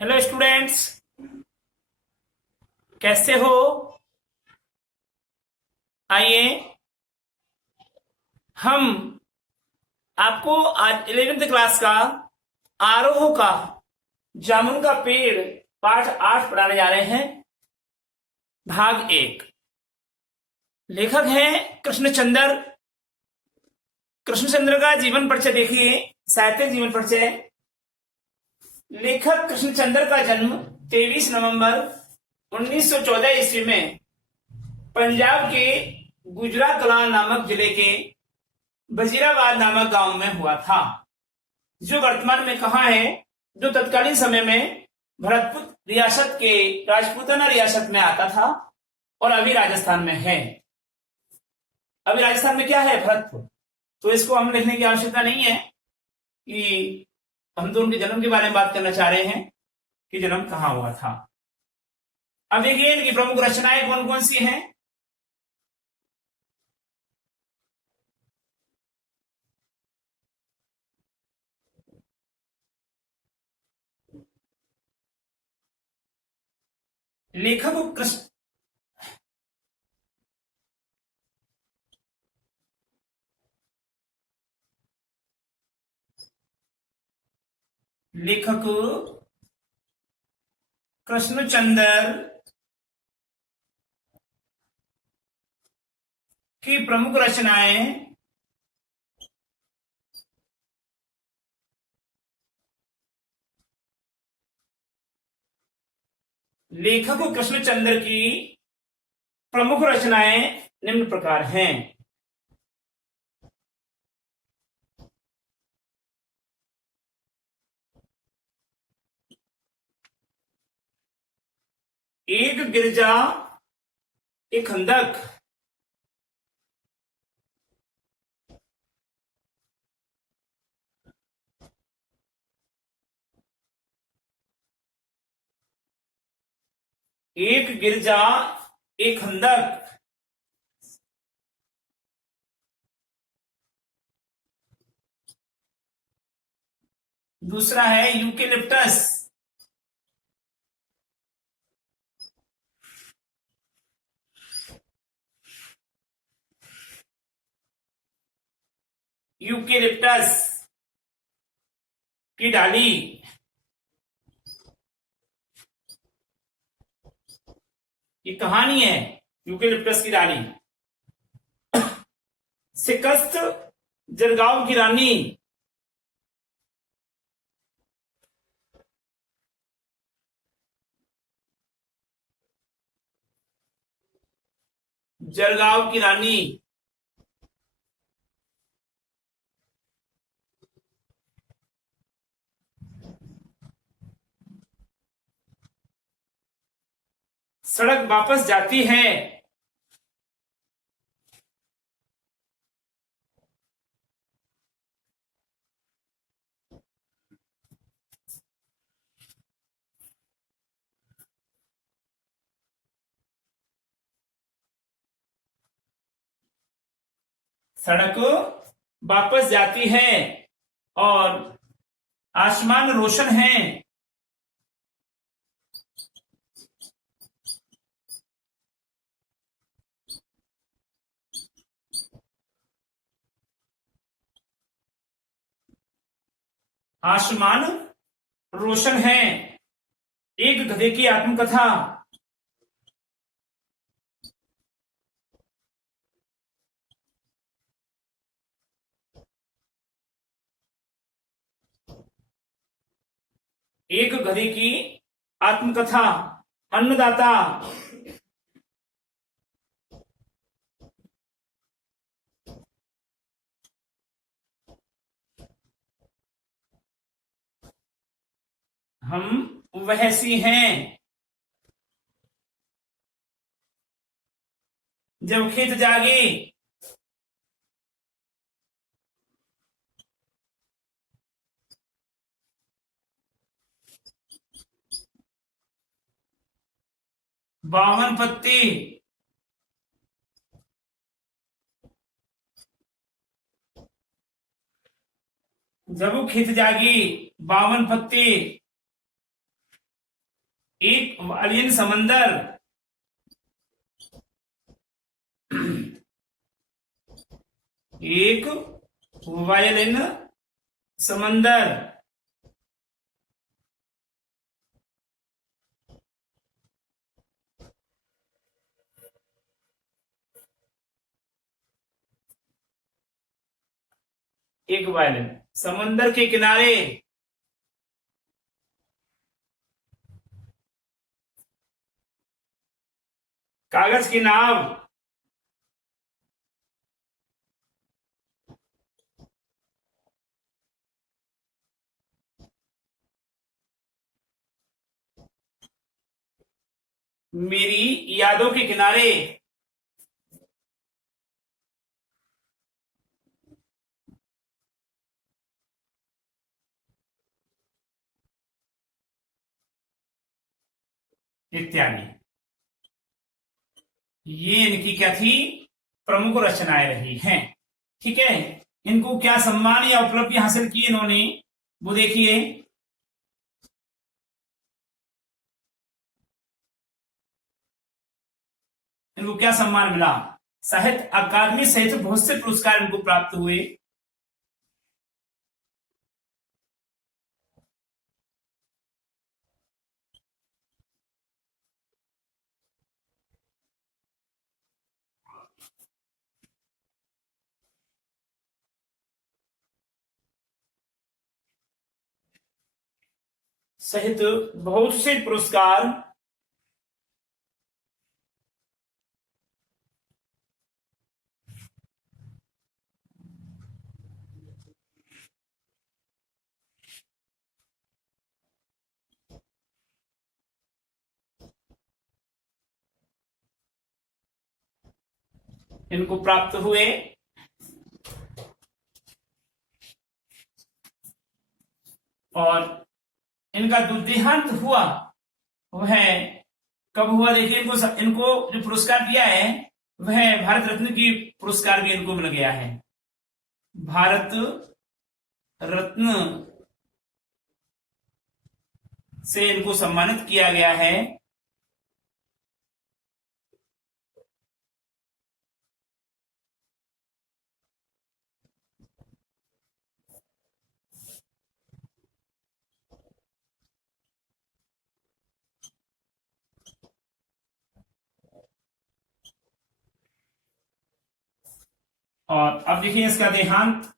Hello students, कैसे हो? आइए हम आपको आज 11th क्लास का आरोह का जामुन का पेड़ पाठ 8 पढ़ाने जा रहे हैं। भाग 1। लेखक हैं कृष्णचंद्र। कृष्णचंद्र का जीवन परिचय देखिए। साहित्यिक जीवन परिचय। लेखक कृष्णचंद्र का जन्म 23 नवंबर 1914 ईस्वी में पंजाब के गुजरा कलां नामक जिले के वजीराबाद नामक गांव में हुआ था, जो वर्तमान में कहाँ है, जो तत्कालीन समय में भरतपुर रियासत के राजपूताना रियासत में आता था और अभी राजस्थान में है। अभी राजस्थान में क्या है? भरतपुर। तो इसको हम लिखने की आवश्यकता नहीं है कि हम तो उनके जन्म के बारे में बात करना चाह रहे हैं कि जन्म कहाँ हुआ था। अब देखिए इनकी प्रमुख रचनाएं कौन कौन सी हैं। लेखक कृष्ण लेखक कृष्णचंद्र की प्रमुख रचनाएं लेखक कृष्णचंद्र की प्रमुख रचनाएं निम्न प्रकार हैं। एक गिरजा, एक खंदक, एक गिरजा, एक खंदक। दूसरा है यूकेलिप्टस। यूकेलिप्टस की डाली। ये कहानी है यूकेलिप्टस की डाली। शिकस्त जलगांव की रानी। जलगांव की रानी। सड़क वापस जाती है। सड़क वापस जाती है और आसमान रोशन है। आसमान रोशन है। एक गधे की आत्मकथा। एक गधे की आत्मकथा। अन्नदाता। हम वह सी हैं जब खेत जागे। बावन पत्ती। जब खेत जागी, बावन पत्ती। एक वायलिन समंदर, एक वायलिन समंदर। एक वायलिन समंदर के किनारे, कागज की नाव, मेरी यादों के किनारे, इत्यादि। ये इनकी क्या थी, प्रमुख रचनाएं रही हैं। ठीक है, इनको क्या सम्मान या उपलब्धि हासिल की इन्होंने, वो देखिए। इनको क्या सम्मान मिला, साहित्य अकादमी सहित बहुत से पुरस्कार इनको प्राप्त हुए। सहित बहुत से पुरस्कार इनको प्राप्त हुए। और इनका जो देहांत हुआ वह कब हुआ, देखिए। इनको इनको जो पुरस्कार दिया है वह भारत रत्न की पुरस्कार भी इनको मिल गया है। भारत रत्न से इनको सम्मानित किया गया है। और अब देखिए इसका देहांत।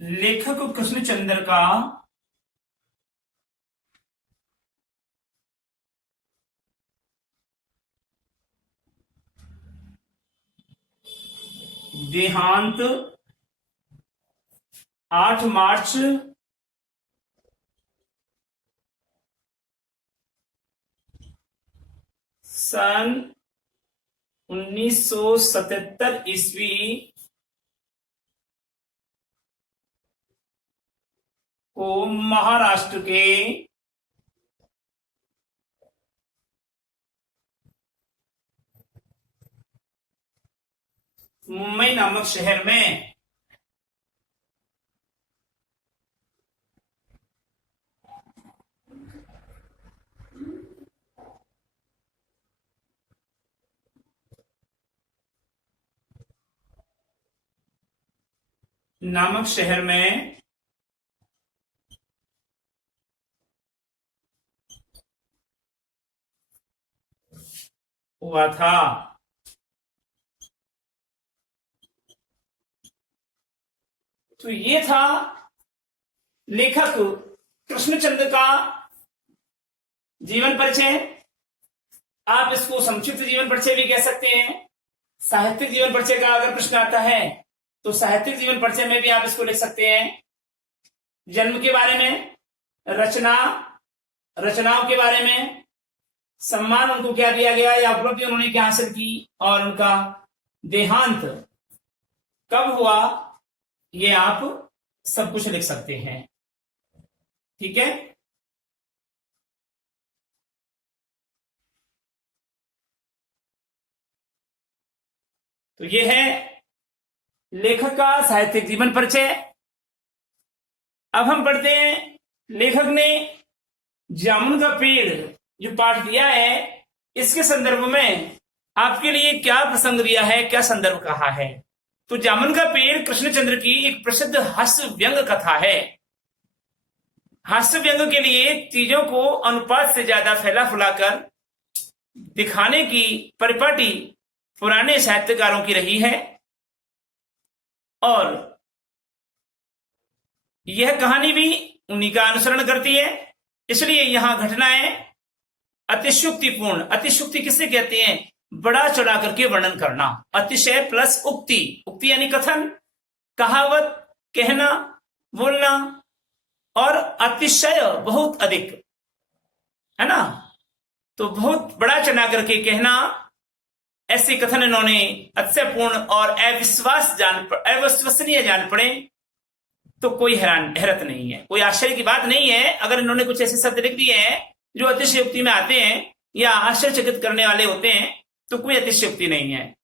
लेखक कृष्णचंद्र का देहांत 8 मार्च 1977 ईस्वी को महाराष्ट्र के मुंबई नामक शहर में हुआ था। तो ये था लेखक कृष्णचंद्र का जीवन परिचय। आप इसको संक्षिप्त जीवन परिचय भी कह सकते हैं। साहित्यिक जीवन परिचय का अगर प्रश्न आता है तो साहित्यिक जीवन परिचय में भी आप इसको लिख सकते हैं। जन्म के बारे में, रचनाओं के बारे में, सम्मान उनको क्या दिया गया या उपलब्धि उन्होंने क्या हासिल की, और उनका देहांत कब हुआ, ये आप सब कुछ लिख सकते हैं। ठीक है। तो ये है लेखक का साहित्यिक जीवन परिचय। अब हम पढ़ते हैं, लेखक ने जामुन का पेड़ जो पाठ दिया है, इसके संदर्भ में आपके लिए क्या प्रसंग दिया है, क्या संदर्भ कहा है। तो जामुन का पेड़ कृष्णचंद्र की एक प्रसिद्ध हास्य व्यंग कथा है। हास्य व्यंग के लिए चीजों को अनुपात से ज्यादा फैला फुलाकर दिखाने की परिपाटी पुराने साहित्यकारों की रही है, और यह कहानी भी उन्हीं का अनुसरण करती है। इसलिए यहां घटनाएं अतिशयोक्तिपूर्ण, अतिशयोक्ति किसे कहते हैं, बड़ा चढ़ा करके वर्णन करना। अतिशय प्लस उक्ति, उक्ति यानी कथन, कहावत, कहना, बोलना, और अतिशय बहुत अधिक, है ना। तो बहुत बड़ा चढ़ा करके कहना, ऐसे कथन इन्होंने अतिशयपूर्ण और अविश्वसनीय जान पड़े तो कोई हैरत नहीं है, कोई आश्चर्य की बात नहीं है अगर इन्होंने कुछ ऐसे शब्द लिख दिए हैं जो अतिशयोक्ति में आते हैं या आश्चर्यचकित करने वाले होते हैं, तो कोई अतिशयोक्ति नहीं है,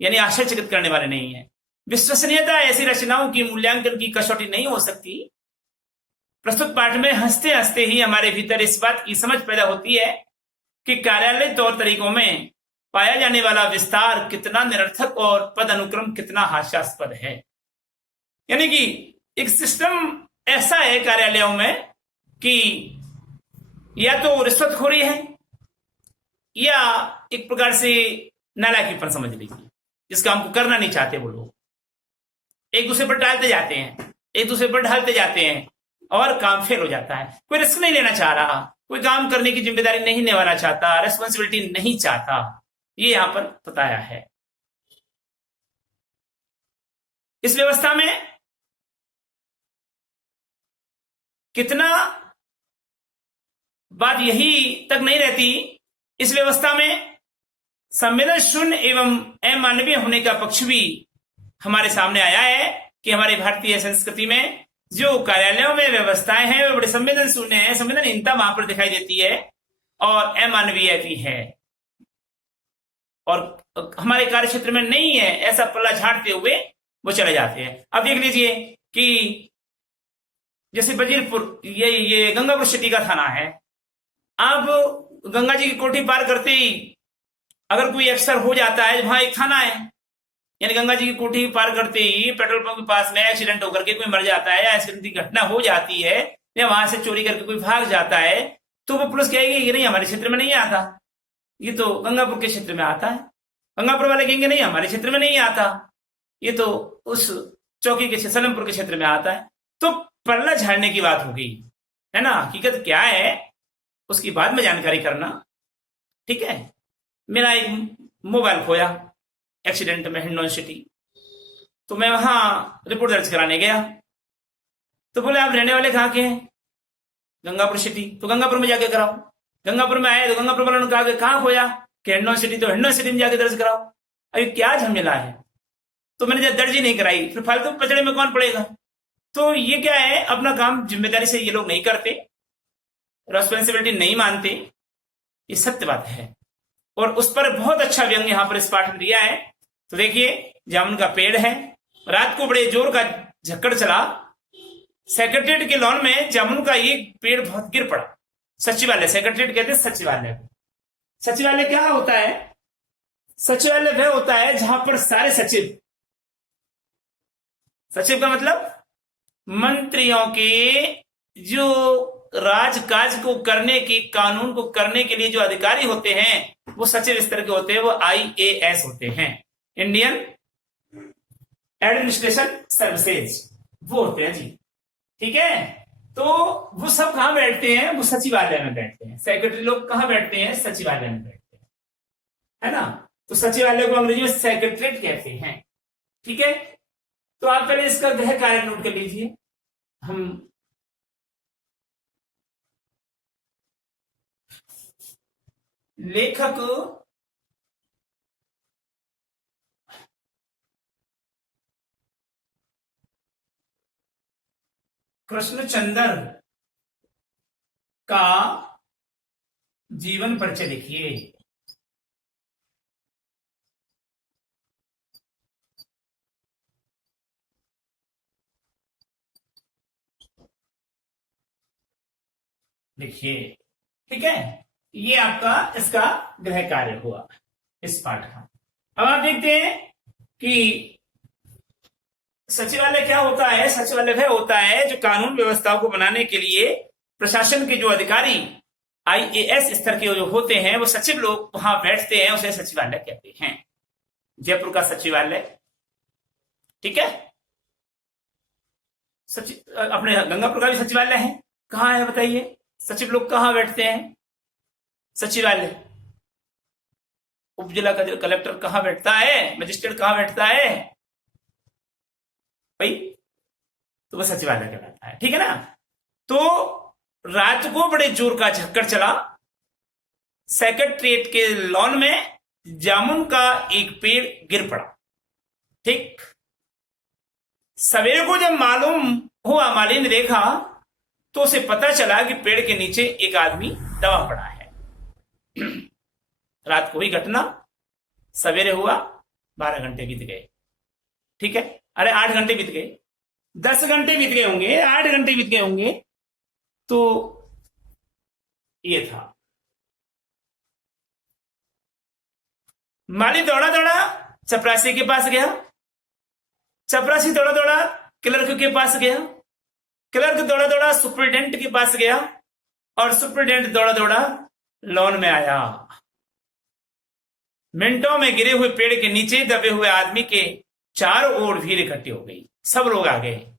यानी आश्चर्यचकित करने वाले नहीं है। विश्वसनीयता ऐसी रचनाओं की मूल्यांकन की कसौटी नहीं हो सकती। प्रस्तुत पाठ में हंसते हंसते ही हमारे भीतर इस बात की समझ पैदा होती है कि कार्यालय तौर तरीकों में पाया जाने वाला विस्तार कितना निरर्थक और पद अनुक्रम कितना हास्यास्पद है। यानी कि एक सिस्टम ऐसा है कार्यालयों में कि या तो रिश्वतखोरी है या एक प्रकार से नालायकीपन समझ लीजिए, जिस काम को करना नहीं चाहते वो लोग एक दूसरे पर डालते जाते हैं, एक दूसरे पर ढालते जाते हैं और काम फेल हो जाता है। कोई रिस्क नहीं लेना चाह रहा, कोई काम करने की जिम्मेदारी नहीं निभाना चाहता, रेस्पॉन्सिबिलिटी नहीं चाहता, ये यहां पर बताया है। इस व्यवस्था में कितना बात यही तक नहीं रहती, इस व्यवस्था में संवेदन शून्य एवं अमानवीय होने का पक्ष भी हमारे सामने आया है कि हमारे भारतीय संस्कृति में जो कार्यालयों में व्यवस्थाएं हैं वे बड़े संवेदन शून्य है, संवेदनहीनता वहां पर दिखाई देती है और अमानवीय भी है, और हमारे कार्य क्षेत्र में नहीं है ऐसा पल्ला झाड़ते हुए वो चले जाते हैं। अब देख लीजिए कि जैसे बजीरपुर, ये गंगापुर सिटी का थाना है। अब गंगा जी की कोठी पार करते ही अगर कोई एक्सर हो जाता है, वहां एक थाना है, यानी गंगा जी की कोठी पार करते ही पेट्रोल पंप के पास में एक्सीडेंट होकर के कोई मर जाता है या एक्सीडेंट की घटना हो जाती है या वहां से चोरी करके कोई भाग जाता है, तो वो पुलिस कहेगी ये नहीं हमारे क्षेत्र में नहीं आता, ये तो गंगापुर के क्षेत्र में आता है। गंगापुर वाले कहेंगे नहीं हमारे क्षेत्र में नहीं आता, ये तो उस चौकी के सलमपुर के क्षेत्र में आता है। तो पल्ला झाड़ने की बात हो गई, है ना। हकीकत क्या है उसकी बाद में जानकारी करना, ठीक है। मेरा एक मोबाइल खोया एक्सीडेंट में हिंडौन सिटी, तो मैं वहां रिपोर्ट दर्ज कराने गया, तो बोले आप रहने वाले कहाँ के हैं, गंगापुर सिटी। तो गंगापुर में जाके कराओ। गंगापुर में आए तो गंगापुर वालों ने कहा कि कहाँ खोया, कि हिंडौन सिटी। तो हिंडौन सिटी में जाके दर्ज कराओ। अभी क्या झमेला है, तो मैंने जब दर्ज ही नहीं कराई, फिर फालतू पचड़े में कौन पड़ेगा। तो ये क्या है, अपना काम जिम्मेदारी से ये लोग नहीं करते, रेस्पॉन्सिबिलिटी नहीं मानते, ये सत्य बात है। और उस पर बहुत अच्छा व्यंग यहां पर इस पाठ में दिया है। तो देखिए, जामुन का पेड़ है, रात को बड़े जोर का झक्कड़ चला, सेक्रेटरीट के लॉन में जामुन का एक पेड़ बहुत गिर पड़ा। सचिवालय, सेक्रेटरीट कहते हैं सचिवालय। सचिवालय क्या होता है, सचिवालय वह होता है जहां पर सारे सचिव, सचिव का मतलब मंत्रियों के जो राजकाज को करने की, कानून को करने के लिए जो अधिकारी होते हैं वो सचिव स्तर के होते हैं, वो IAS होते हैं, इंडियन एडमिनिस्ट्रेशन सर्विसेज, वो होते हैं जी, ठीक है। तो वो सब कहां बैठते हैं, वो सचिवालय में बैठते हैं। सेक्रेटरी लोग कहां बैठते हैं, सचिवालय में बैठते हैं, है ना। तो सचिवालय को अंग्रेजी में सेक्रेटरीट कहते हैं, ठीक है। तो आप पहले इसका गृह कार्य नोट कर लीजिए। हम लेखक कृष्णचंद्र का जीवन परिचय लिखिए। देखिए, ठीक है, ये आपका इसका गृह कार्य हुआ इस पाठ का। अब आप देखते हैं कि सचिवालय क्या होता है। सचिवालय वह होता है जो कानून व्यवस्थाओं को बनाने के लिए प्रशासन के जो अधिकारी आईएएस स्तर के जो होते हैं वो सचिव लोग वहां बैठते हैं, उसे सचिवालय कहते हैं। जयपुर का सचिवालय, ठीक है। सचिव अपने गंगापुर का भी सचिवालय है। कहाँ है बताइए, सचिव लोग कहाँ बैठते हैं? सचिवालय। उप जिला कलेक्टर कहाँ बैठता है? मजिस्ट्रेट कहाँ बैठता है भाई? तो वह सचिवालय कहलाता है, ठीक है ना। तो रात को बड़े जोर का झक्कड़ चला। सेक्रेटरीट के लॉन में जामुन का एक पेड़ गिर पड़ा, ठीक। सवेरे को जब मालूम हुआ, माली ने देखा तो उसे पता चला कि पेड़ के नीचे एक आदमी दबा पड़ा है। रात को ही घटना, सवेरे हुआ, 12 घंटे बीत गए, ठीक है। अरे 8 घंटे बीत गए, 10 घंटे बीत गए होंगे, 8 घंटे बीत गए होंगे। तो ये था। माली दौड़ा दौड़ा चपरासी के पास गया, चपरासी दौड़ा दौड़ा क्लर्क के पास गया, क्लर्क दौड़ा दौड़ा सुपरिटेंडेंट के पास गया, और सुपरिटेंडेंट दौड़ा दौड़ा लॉन में आया। मिनटों में गिरे हुए पेड़ के नीचे दबे हुए आदमी के चारों ओर भीड़ इकट्ठी हो गई। सब लोग आ गए,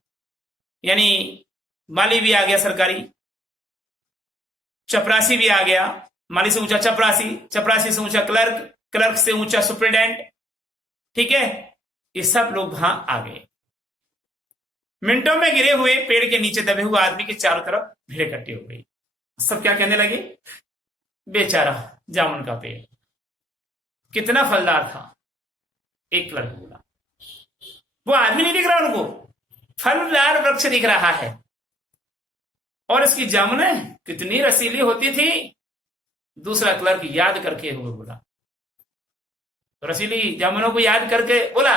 यानी माली भी आ गया सरकारी, चपरासी भी आ गया, माली से ऊंचा चपरासी, चपरासी से ऊंचा क्लर्क, क्लर्क से ऊंचा सुपरिटेंडेंट, ठीक है। ये सब लोग वहां आ गए। मिनटों में गिरे हुए पेड़ के नीचे दबे हुए आदमी के चारों तरफ भीड़ इकट्ठी हो गई। सब क्या कहने लगे? बेचारा जामुन का पेड़ कितना फलदार था। एक क्लर्क बोला, वो आदमी नहीं दिख रहा उनको, फलदार वृक्ष दिख रहा है, और इसकी जामुनें कितनी रसीली होती थी। दूसरा क्लर्क याद करके हुए बोला, रसीली जामुनों को याद करके बोला।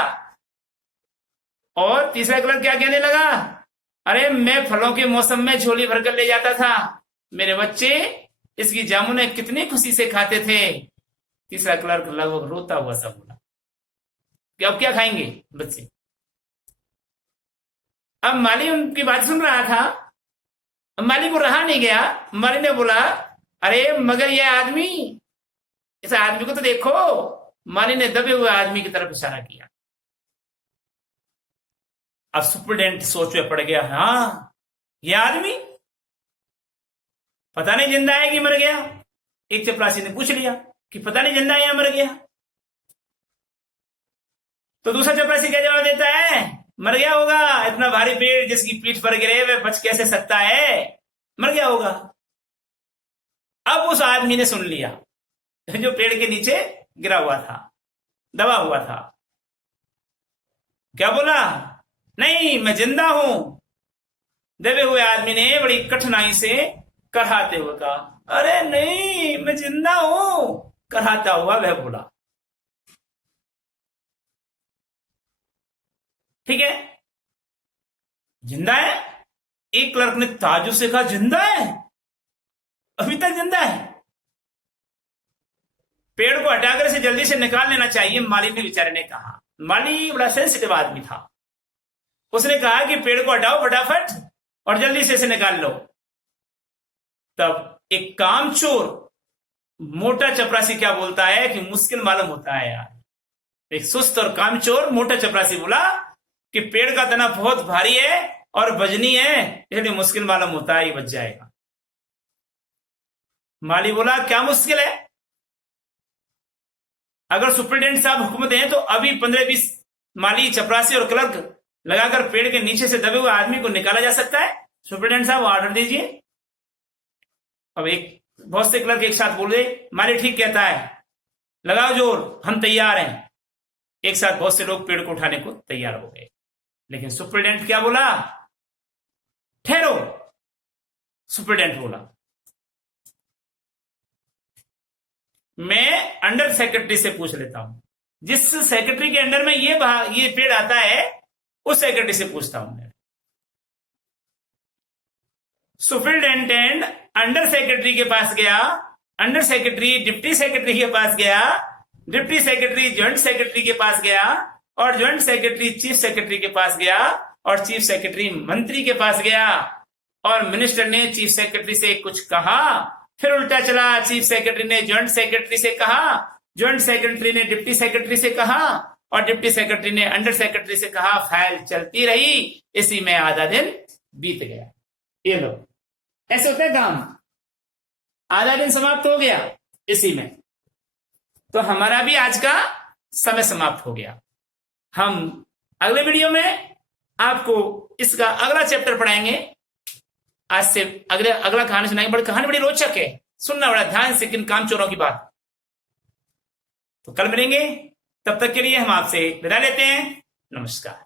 और तीसरा क्लर्क क्या कहने लगा? अरे मैं फलों के मौसम में झोली भरकर ले जाता था, मेरे बच्चे इसकी जामुनें कितनी खुशी से खाते थे। तीसरा क्लर्क लगभग रोता हुआ सब बोला कि अब क्या खाएंगे बच्चे। अब माली उनकी बात सुन रहा था, माली को रहा नहीं गया। माली ने बोला, अरे मगर यह आदमी, इस आदमी को तो देखो। माली ने दबे हुए आदमी की तरफ इशारा किया। अब सुपरिटेंडेंट सोच में पड़ गया, हाँ यह आदमी पता नहीं जिंदा है कि मर गया। एक चपरासी ने पूछ लिया कि पता नहीं जिंदा है या मर गया। तो दूसरा चपरासी क्या जवाब देता है? मर गया होगा, इतना भारी पेड़ जिसकी पीठ पर गिरे वह बच कैसे सकता है, मर गया होगा। अब उस आदमी ने सुन लिया जो पेड़ के नीचे गिरा हुआ था, दबा हुआ था। क्या बोला? नहीं मैं जिंदा हूं। दबे हुए आदमी ने बड़ी कठिनाई से कराहते हुए कहा, अरे नहीं मैं जिंदा हूं। कराहता हुआ वह बोला, ठीक है जिंदा है। एक क्लर्क ने ताजुब से कहा, जिंदा है? अभी तक जिंदा है? पेड़ को हटाकर इसे जल्दी से निकाल लेना चाहिए, माली ने बेचारे ने कहा। माली बड़ा सेंसिटिव आदमी था, उसने कहा कि पेड़ को हटाओ फटाफट और जल्दी से इसे निकाल लो। तब एक कामचोर मोटा चपरासी क्या बोलता है कि मुश्किल मालूम होता है यार। एक सुस्त और कामचोर मोटा चपरासी बोला कि पेड़ का तना बहुत भारी है और वजनी है, इसलिए मुश्किल मालूम होता है, ये बच जाएगा। माली बोला, क्या मुश्किल है? अगर सुपरिटेंडेंट साहब हुक्म दें तो अभी 15-20 माली, चपरासी और क्लर्क लगाकर पेड़ के नीचे से दबे हुए आदमी को निकाला जा सकता है। सुपरिटेंडेंट साहब ऑर्डर दीजिए। अब एक बहुत से क्लर्क एक साथ बोल गए, माली ठीक कहता है, लगाओ जोर, हम तैयार हैं। एक साथ बहुत से लोग पेड़ को उठाने को तैयार हो गए। लेकिन सुपरिटेंडेंट क्या बोला? ठहरो। सुपरिटेंडेंट बोला, मैं अंडर सेक्रेटरी से पूछ लेता हूं, जिस सेक्रेटरी के अंडर में ये पेड़ आता है उस सेक्रेटरी से पूछता हूं मैं। सुपरिटेंडेंट अंडर सेक्रेटरी के पास गया, अंडर सेक्रेटरी डिप्टी सेक्रेटरी के पास गया, डिप्टी सेक्रेटरी ज्वाइंट सेक्रेटरी के पास गया, और ज्वाइंट सेक्रेटरी चीफ सेक्रेटरी के पास गया, और चीफ सेक्रेटरी मंत्री के पास गया। और मिनिस्टर ने चीफ सेक्रेटरी से कुछ कहा, फिर उल्टा चला, चीफ सेक्रेटरी ने ज्वाइंट सेक्रेटरी से कहा, ज्वाइंट सेक्रेटरी ने डिप्टी सेक्रेटरी से कहा, और डिप्टी सेक्रेटरी ने अंडर सेक्रेटरी से कहा। फाइल चलती रही, इसी में आधा दिन बीत गया। ये लो, ऐसे होता है काम। आधा दिन समाप्त हो गया इसी में। तो हमारा भी आज का समय समाप्त हो गया। हम अगले वीडियो में आपको इसका अगला चैप्टर पढ़ाएंगे। आज से अगला कहानी सुनाएंगे। कहानी बड़ी रोचक है, सुनना बड़ा ध्यान से, किन कामचोरों की बात। तो कल मिलेंगे, तब तक के लिए हम आपसे विदा लेते हैं। नमस्कार।